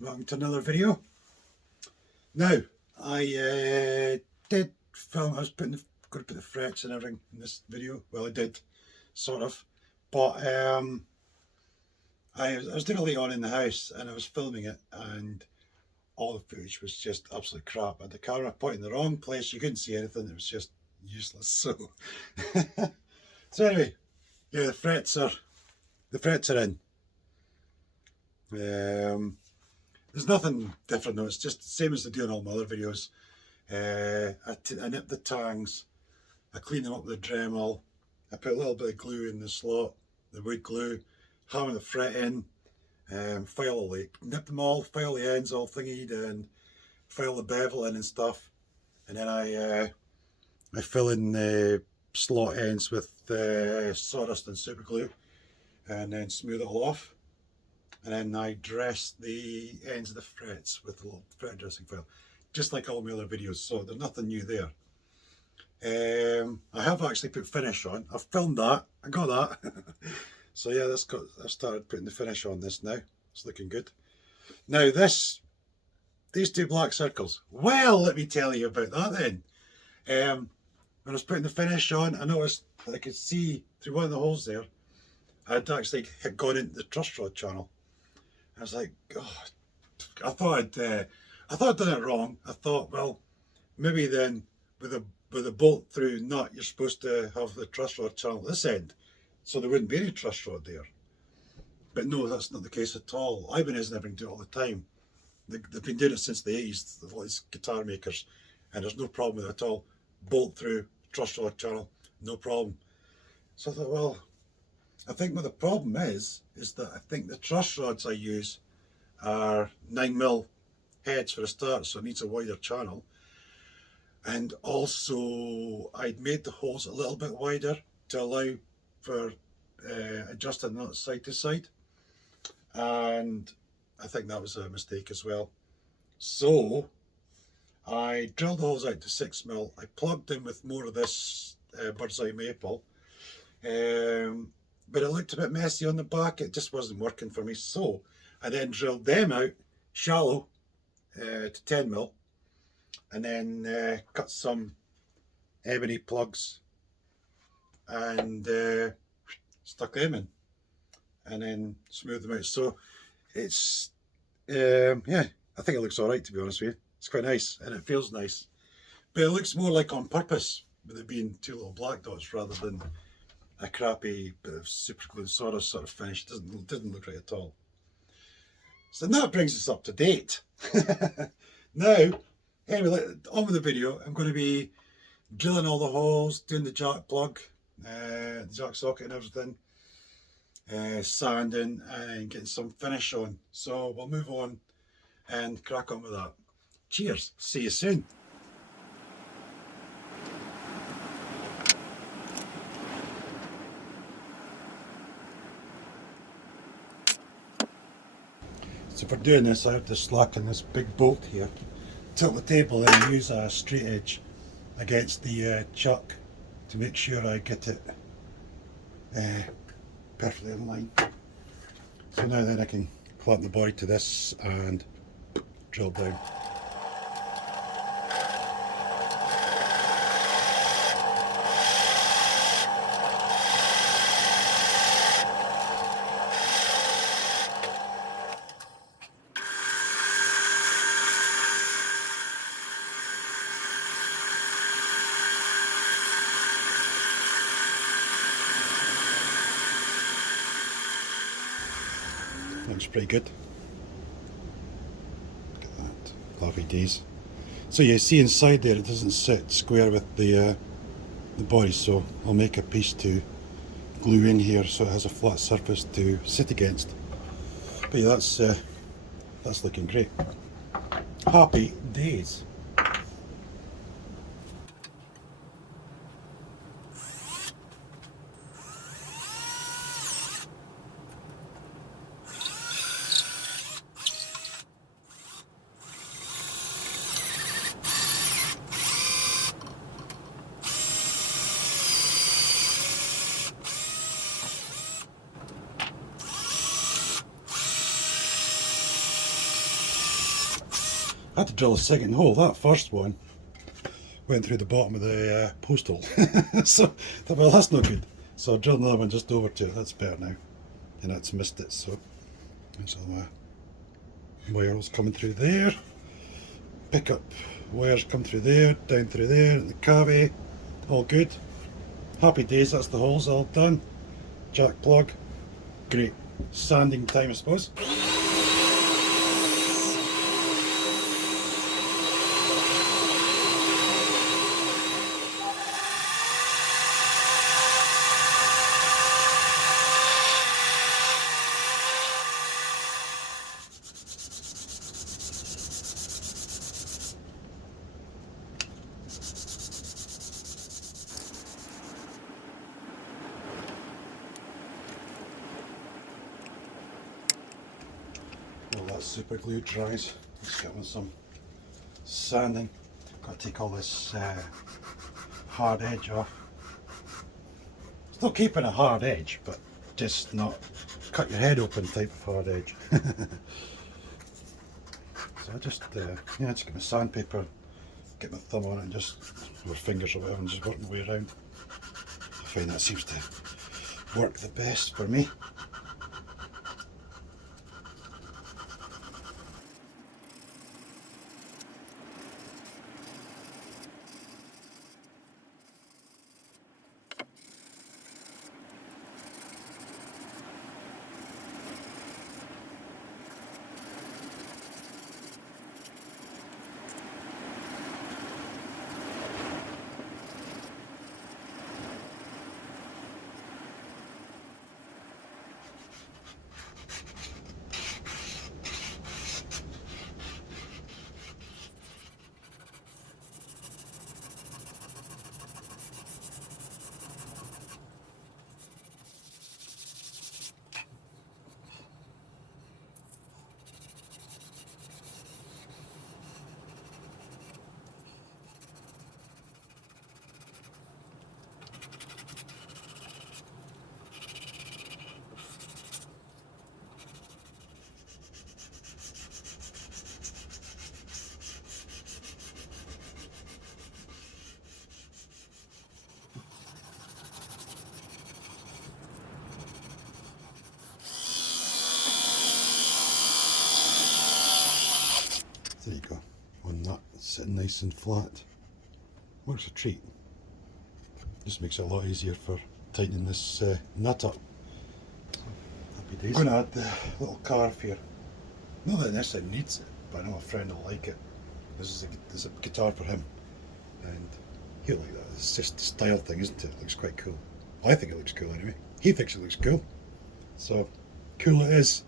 welcome to another video. Now, I did film, I was going to put the frets and everything in this video. Well, I did, sort of. But I was doing it late on in the house and I was filming it and all the footage was just absolute crap. I had the camera pointing in the wrong place, you couldn't see anything, it was just useless. So, so anyway, yeah, the frets are in. There's nothing different though, it's just the same as I do in all my other videos. I nip the tangs, I clean them up with the Dremel, I put a little bit of glue in the slot, the wood glue, hammer the fret in, file nip them all, file the ends all thingied and file the bevel in and stuff. And then I fill in the slot ends with sawdust and super glue and then smooth it all off. And then I dress the ends of the frets with a little fret dressing file, just like all my other videos, so there's nothing new there. I have actually put finish on. I've filmed that, I got that. So yeah, I've started putting the finish on this now. It's looking good. Now these two black circles, well, let me tell you about that then. When I was putting the finish on, I noticed that I could see through one of the holes there, I'd actually gone into the truss rod channel. I was like, oh, I thought I'd done it wrong. I thought, well, maybe then with a bolt through nut, you're supposed to have the truss rod channel this end, so there wouldn't be any truss rod there. But no, that's not the case at all. Ibanez and everything do it all the time. They've been doing it since the 80s, all these guitar makers, and there's no problem with it at all. Bolt through, truss rod channel, no problem. So I thought, well, I think what the problem is that I think the truss rods I use are 9mm heads for a start, so it needs a wider channel. And also I'd made the holes a little bit wider to allow for adjusting that side to side. And I think that was a mistake as well. So I drilled the holes out to 6mm. I plugged in with more of this bird's eye maple. But it looked a bit messy on the back, it just wasn't working for me. So I then drilled them out shallow to 10mm and then cut some ebony plugs and stuck them in and then smoothed them out. So it's, yeah, I think it looks alright, to be honest with you. It's quite nice and it feels nice. But it looks more like on purpose, with it being two little black dots rather than a crappy bit of super glue sawdust sort of finish. Didn't look right at all. So that brings us up to date. Now, anyway, on with the video. I'm going to be drilling all the holes, doing the jack plug, the jack socket and everything, sanding and getting some finish on. So we'll move on and crack on with that. Cheers, see you soon. So for doing this, I have to slacken this big bolt here, tilt the table and use a straight edge against the chuck to make sure I get it perfectly in line. So now then I can clamp the body to this and drill down. Looks pretty good. Look at that, lovely days. So you see inside there, it doesn't sit square with the body, so I'll make a piece to glue in here so it has a flat surface to sit against. But yeah, that's looking great. Happy days. I had to drill a second hole. That first one went through the bottom of the post hole. So, I thought, well, that's not good. So I drilled another one just over to it. That's better now. And it's missed it, so there's all my wires coming through there. Pick up wires come through there, down through there, and the cavity. All good. Happy days, that's the holes all done. Jack plug. Great. Sanding time, I suppose. Well, that super glue dries. Let's get on some sanding. Got to take all this hard edge off. Still keeping a hard edge, but just not cut your head open type of hard edge. So I just, just get my sandpaper, get my thumb on it, and just, or fingers or whatever, and just work my way around. I find that seems to work the best for me. There you go, one nut sitting nice and flat. Works a treat. Just makes it a lot easier for tightening this nut up. Happy days. I'm going to add the little carve here. Not that it necessarily needs it, but I know a friend will like it. This is a guitar for him, and he'll like that. It's just a style thing, isn't it? It looks quite cool. I think it looks cool anyway. He thinks it looks cool. So, cool it is.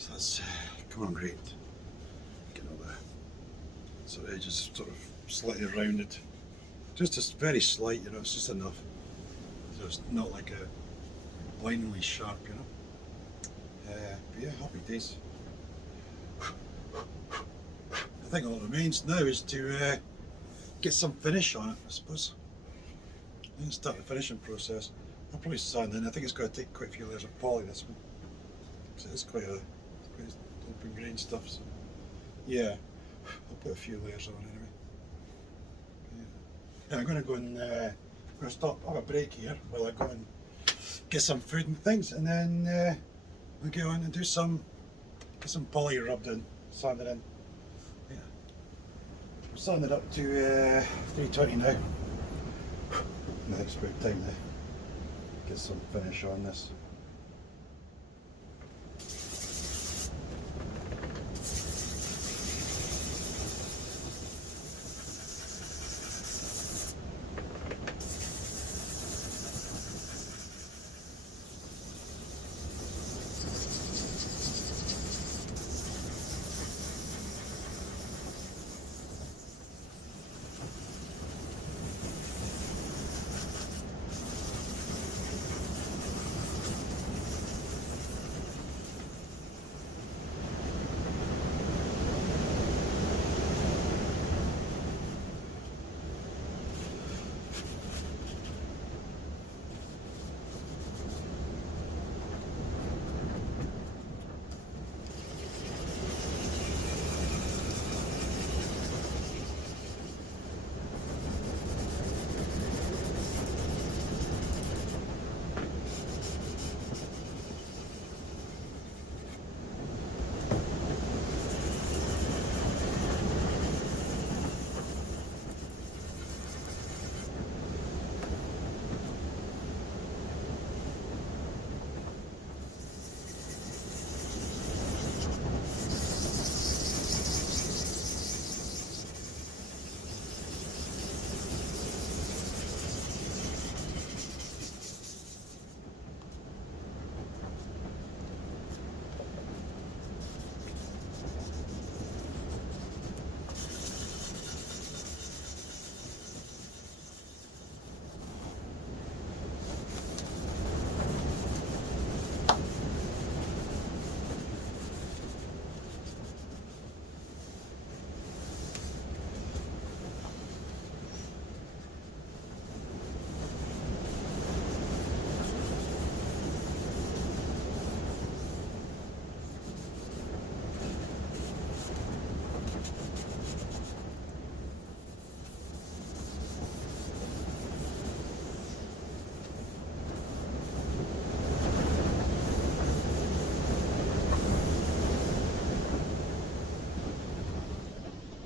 So that's come on, great. Get all the sort of edges sort of slightly rounded. Just very slight, you know, it's just enough. So it's not like a blindingly sharp, you know. But yeah, happy days. I think all that remains now is to get some finish on it, I suppose. And start the finishing process. I'll probably sand in. I think it's going to take quite a few layers of poly, this one. So it's quite open grain stuff. So yeah, I'll put a few layers on anyway. Yeah, I'm going to go and stop, have a break here while I go and get some food and things, and then we'll go on and get some poly rubbed in, sand it in. Yeah, I'm sanding it up to 320 now. I think it's about time to get some finish on this.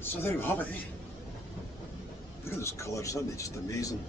So there we have it, eh? Look at those colours, aren't they just amazing?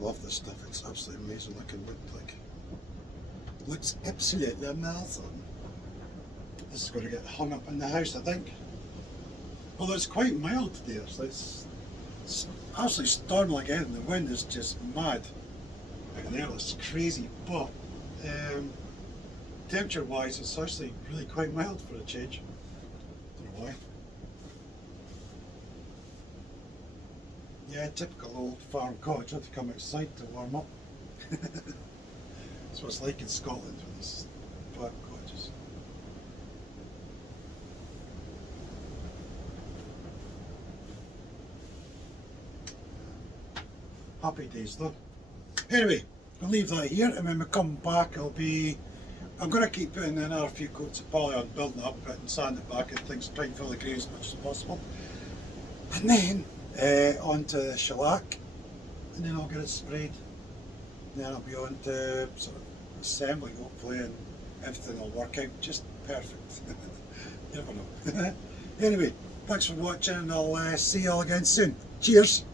Love this stuff, it's absolutely amazing looking. Looks absolutely amazing. This is going to get hung up in the house, I think. Although it's quite mild today, it's absolutely stormy like anything. The wind is just mad out there, it's crazy, but temperature wise it's actually really quite mild for a change. Don't know why. Yeah, typical old farm cottage. I have to come outside to warm up. That's what it's like in Scotland with these farm cottages. Happy days though. Anyway, I'll leave that here, and when we come back I'm going to keep putting in a few coats of poly on, building it up a bit and sand it back and things, try and fill the grey as much as possible. And then onto the shellac, and then I'll get it sprayed. And then I'll be on to sort of assembling hopefully, and everything will work out just perfect. You never know. Anyway, thanks for watching, and I'll see you all again soon. Cheers!